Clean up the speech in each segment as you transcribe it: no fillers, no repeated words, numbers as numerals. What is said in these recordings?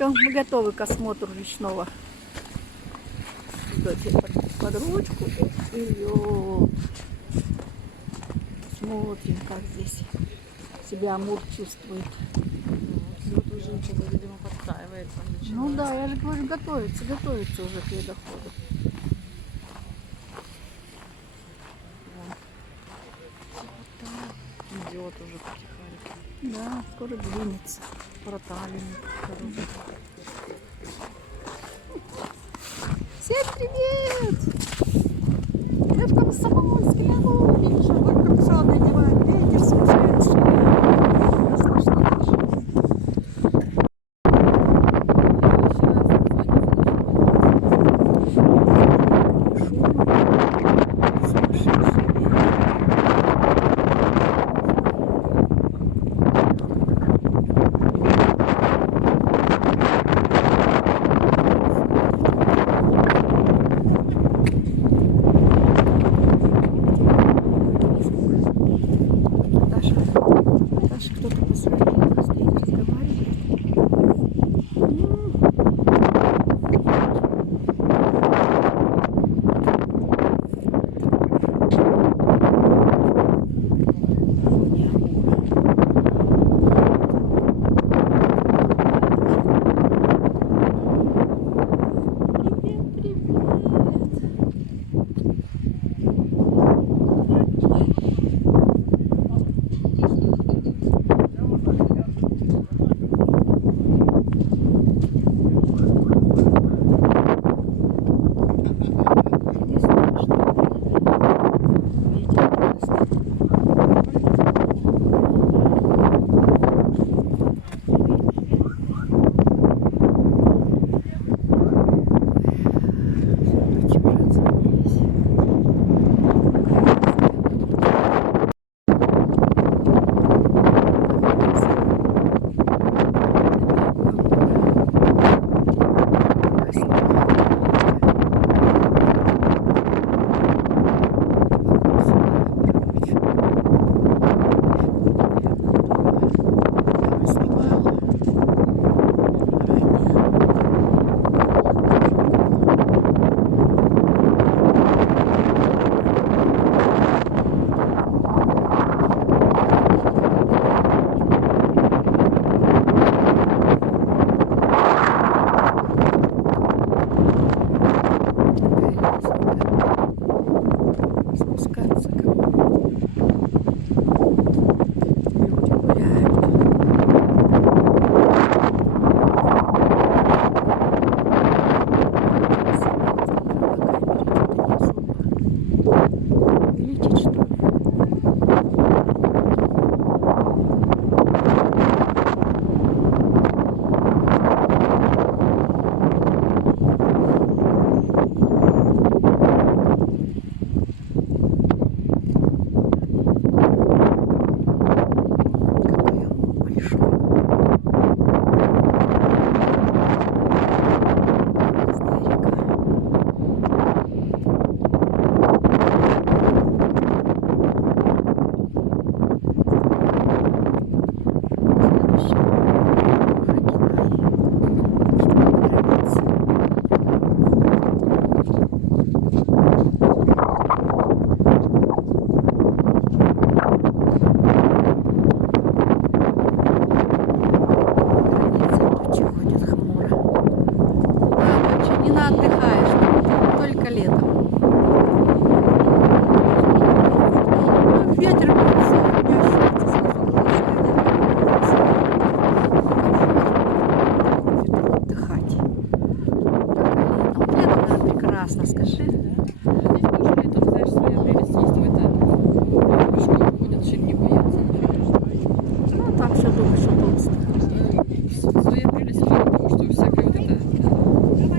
Все, мы готовы к осмотру речного. Идете под ручку и вперед. Смотрим, как здесь себя Амур чувствует. Вот уже что-то, видимо, подстраивается. Ну да, я же говорю, готовится уже к ледоходу. Идет уже потихоньку. Да, скоро двинется. Проталинник. Всем привет! Я в Комсомольске на Амуре. Чтобы капюшон надевать, ветер сумасшедший. Кто-то позвонил, стоит, разговаривает.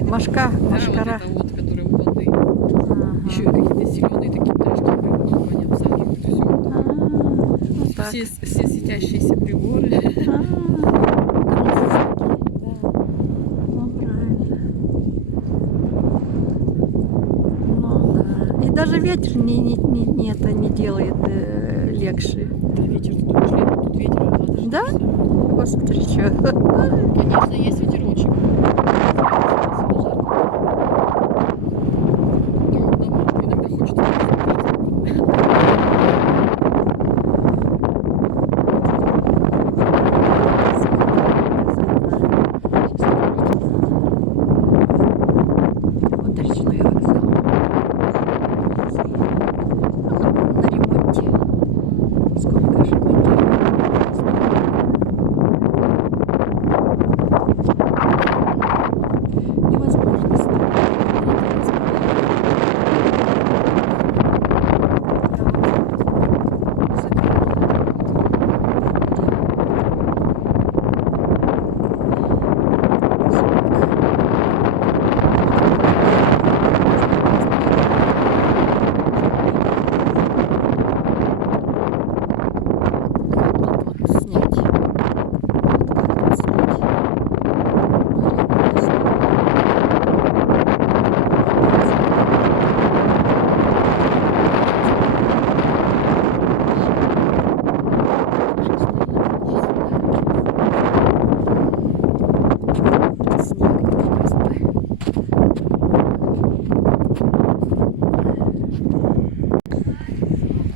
Машкара. Вот это вот, который у воды. Еще какие-то зеленые такие пляжки, они обсаживают все. Вот так. Все светящиеся приборы. И даже ветер не делает легче. Да, ветер, ты думаешь, летом тут ветер? Да? Господи, что? Конечно, есть ветерочек. Но иногда хочется Вот речной вокзал. На ремонте. Сколько же невозможно снять.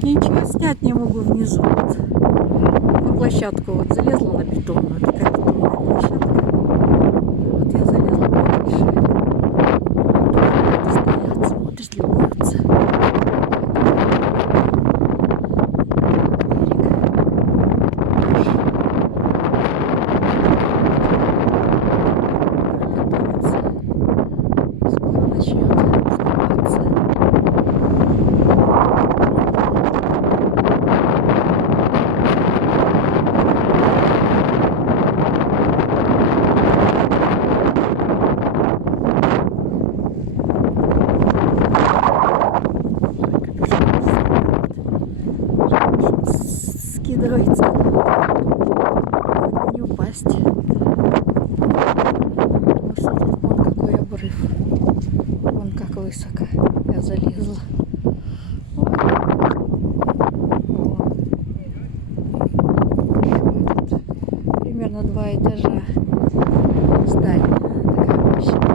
Ничего снять не могу внизу. Вот. На площадку вот залезла на бетонную, такая бетонная площадка. Вот я залезла повыше. Стоят, смотрят, любуются. Скоро начнет вскрываться. Скидывается, не упасть. Потому что тут вон какой обрыв, вон как высоко я залезла. Тут примерно 2 этажа здания, такая площадка.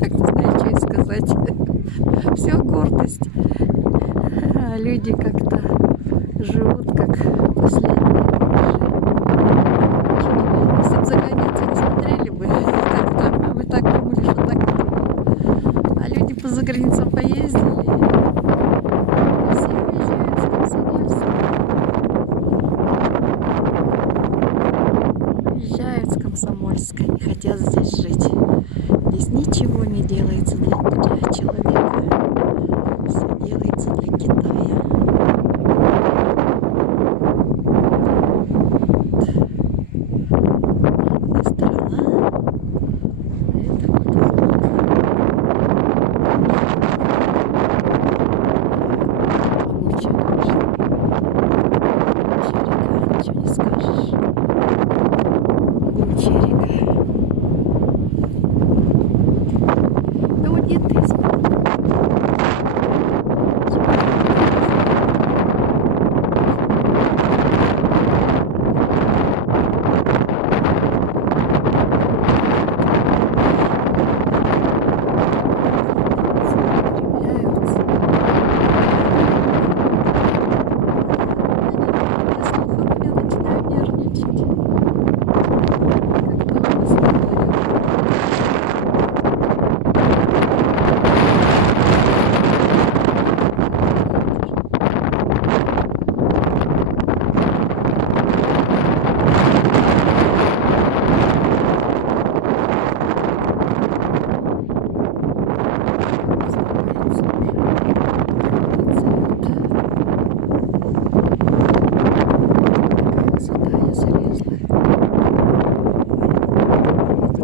Так не знаю, что и сказать. Все гордость. А люди как-то живут как последние бомжи. Если бы за границей не смотрели бы, как-то мы так думали, что так и было. А люди по заграницам поездили. И все уезжают с Комсомольска. Уезжают с Комсомольска, не хотят здесь жить. Здесь ничего не делается для человека. Все делается для Китая. Одна сторона. Это потолок. Могучая, конечно. Могучая река, ничего не скажешь. Могучая река. Да вот где ты смотри.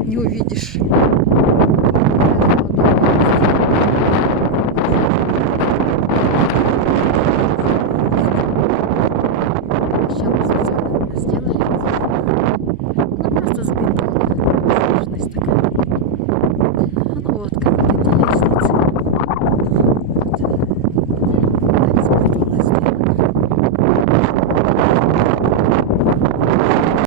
не увидишь.